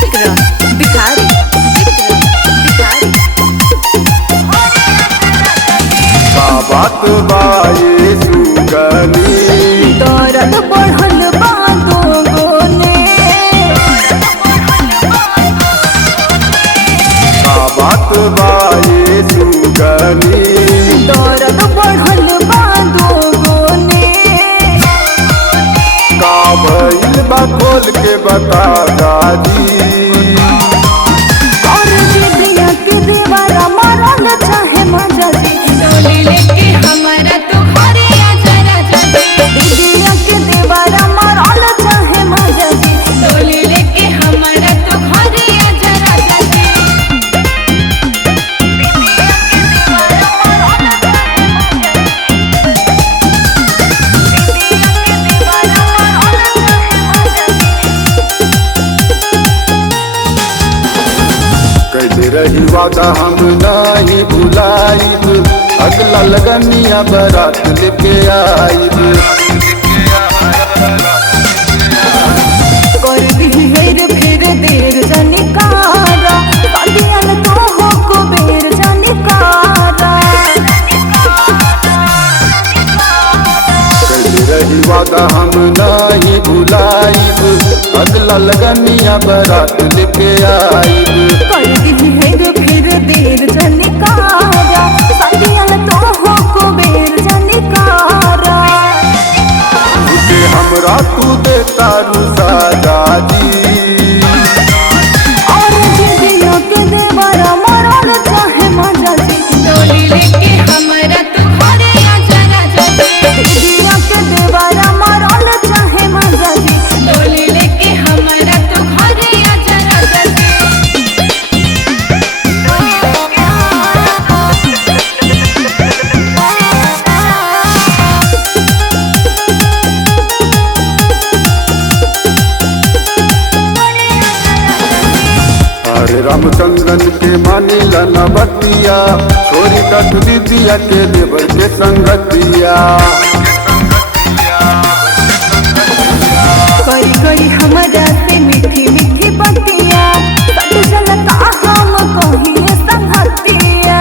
विक्रम भिखारी बात बाए सुगनी दर्द बढ़ल बा दोगुने बात बाए सुगनी दर्द बढ़ल बा दोगुने का भइल बा खोल के बता दादी और दिदिया के देवरा मरल चाहे मजा दे डोली लेके हमारा तो घरे आजा राजा दे दिदिया के देवरा मरल चाहे मजा दे डोली लेके हमारा तो घरे आजा राजा दे दिदिया के देवरा मरल चाहे मजा दे दिदिया के देवरा मरल चाहे मजा दे कैले रही वादा हम नहीं भुलाइब अगला लगनिया बारात लेके आइब कर दी हेर फेर देर जनिकारा कांदियल तो हो को बेर जनिकारा कैले रही वादा हम नहीं भुलाइब अगला लगनिया बारात लेके आइब कर दी हेर फेर देर जनिकारा कांदियल तो हो को बेर जनिकारा तुझे हमरा तू देता रुसा दादी और दिदिया के देवरा मरल चाहे मजा दे डोली लेके हमारा तो घरे आजा राजा दे दिदिया के देवरा मरल चाहे मजा दे डोली लेके हमारा तो घरे आजा राजा दे डोली लेके अरे रामचंद्रन के मानिला न बतिया छोरी कट दीदिया के देवर के संगतिया कई कई हमारा से मीठी मीठी बतिया सच चलता हम कहिए संगतिया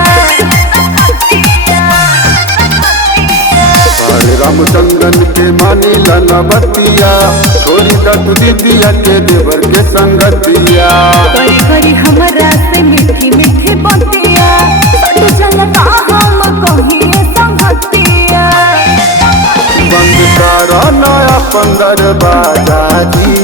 अरे रामचंद्रन के मानिला न बतिया छोरी कट दीदिया के देवर के संगतिया कई कई हमारा से मीठी मीठी बतिया सच चलता हम कहिए संगतिया बंद करा नया पंदर बाजा जी